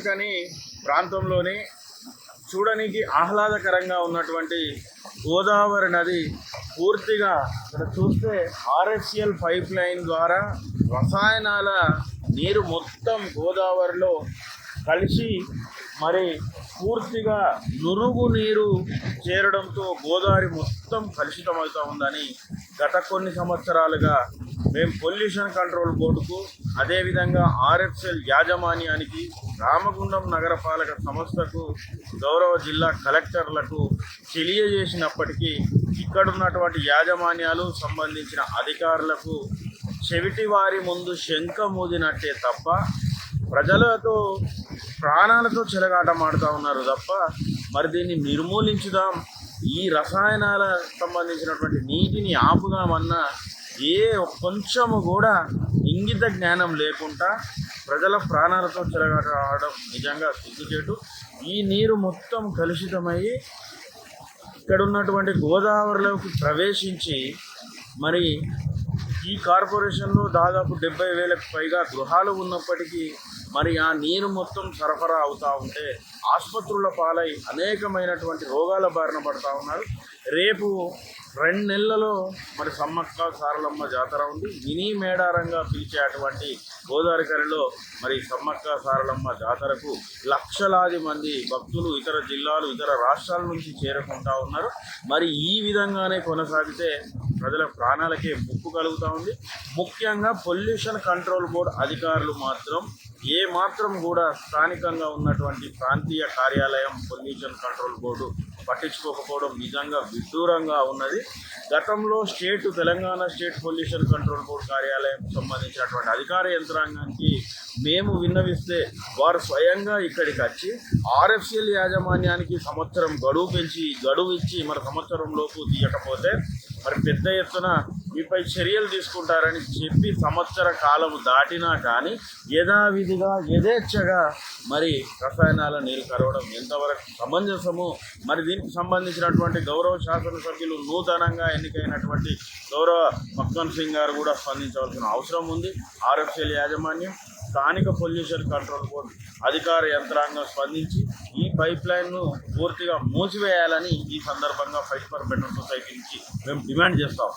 గోదావరికని ప్రాంతంలోని చూడడానికి ఆహ్లాదకరంగా ఉన్నటువంటి గోదావరి నది పూర్తిగా ఇక్కడ చూస్తే ఆర్ఎఫ్సిఎల్ పైప్ లైన్ ద్వారా రసాయనాల నీరు మొత్తం గోదావరిలో కలిసి మరి పూర్తిగా నురుగు నీరు చేరడంతో గోదావరి మొత్తం కలుషితమవుతూ ఉందని గత కొన్ని సంవత్సరాలుగా మేము పొల్యూషన్ కంట్రోల్ బోర్డుకు అదేవిధంగా ఆర్ఎఫ్సిఎల్ యాజమాన్యానికి రామగుండం నగరపాలక సంస్థకు గౌరవ జిల్లా కలెక్టర్లకు తెలియజేసినప్పటికీ ఇక్కడున్నటువంటి యాజమాన్యాలు సంబంధించిన అధికారులకు చెవిటి వారి ముందు శంఖ మూదినట్టే తప్ప ప్రజలతో ప్రాణాలతో చెలగాటమాడుతూ ఉన్నారు తప్ప మరి దీన్ని నిర్మూలించుదాం, ఈ రసాయనాల సంబంధించినటువంటి నీటిని ఆపుదామన్నా కొంచెము కూడా ఇంగిత జ్ఞానం లేకుండా ప్రజల ప్రాణాలతో చెలగాటమాడడం నిజంగా సిగ్గుచేటు. ఈ నీరు మొత్తం కలుషితమయ్యి ఇక్కడ ఉన్నటువంటి గోదావరిలోకి ప్రవేశించి మరి ఈ కార్పొరేషన్లో దాదాపు 70,000కు పైగా గృహాలు ఉన్నప్పటికీ మరి ఆ నీరు మొత్తం సరఫరా అవుతూ ఉంటే ఆసుపత్రుల పాలై అనేకమైనటువంటి రోగాల బారిన పడుతూ ఉన్నారు. రేపు 2 నెలలలో మరి సమ్మక్క సారలమ్మ జాతర ఉంది. మినీ మేడారంగా పిలిచే అటువంటి గోదావరికరిలో మరి సమ్మక్క సారలమ్మ జాతరకు లక్షలాది మంది భక్తులు ఇతర జిల్లాలు ఇతర రాష్ట్రాల నుంచి చేరుకుంటూ ఉన్నారు. మరి ఈ విధంగానే కొనసాగితే ప్రజల ప్రాణాలకే ముప్పు కలుగుతూ ఉంది. ముఖ్యంగా పొల్యూషన్ కంట్రోల్ బోర్డు అధికారులు మాత్రం మాత్రం కూడా స్థానికంగా ఉన్నటువంటి ప్రాంతీయ కార్యాలయం పొల్యూషన్ కంట్రోల్ బోర్డు పట్టించుకోకపోవడం నిజంగా విడ్డూరంగా ఉన్నది. గతంలో Telangana state pollution control board కార్యాలయం సంబంధించినటువంటి అధికార యంత్రాంగానికి మేము విన్నవిస్తే వారు స్వయంగా ఇక్కడికి వచ్చి ఆర్ఎఫ్సిఎల్ యాజమాన్యానికి సంవత్సరం గడువు ఇచ్చి మరి సంవత్సరం లోపు తీయకపోతే మరి పెద్ద ఎత్తున మీపై చర్యలు తీసుకుంటారని చెప్పి సంవత్సర కాలం దాటినా కానీ యథావిధిగా యథేచ్ఛగా మరి రసాయనాల నీరు కరవడం ఎంతవరకు సమంజసము? మరి దీనికి సంబంధించినటువంటి గౌరవ శాసనసభ్యులు నూతనంగా ఎన్నికైనటువంటి గౌరవ మక్కన్ సింగ్ గారు కూడా స్పందించవలసిన అవసరం ఉంది. ఆర్ఎఫ్సిఎల్ యాజమాన్యం స్థానిక పొల్యూషన్ కంట్రోల్ బోర్డు అధికార యంత్రాంగం స్పందించి ఈ పైప్ లైన్ను పూర్తిగా మూసివేయాలని ఈ సందర్భంగా ఫైట్ ఫర్ బెటర్ సొసైటీ నుంచి మేము డిమాండ్ చేస్తాం.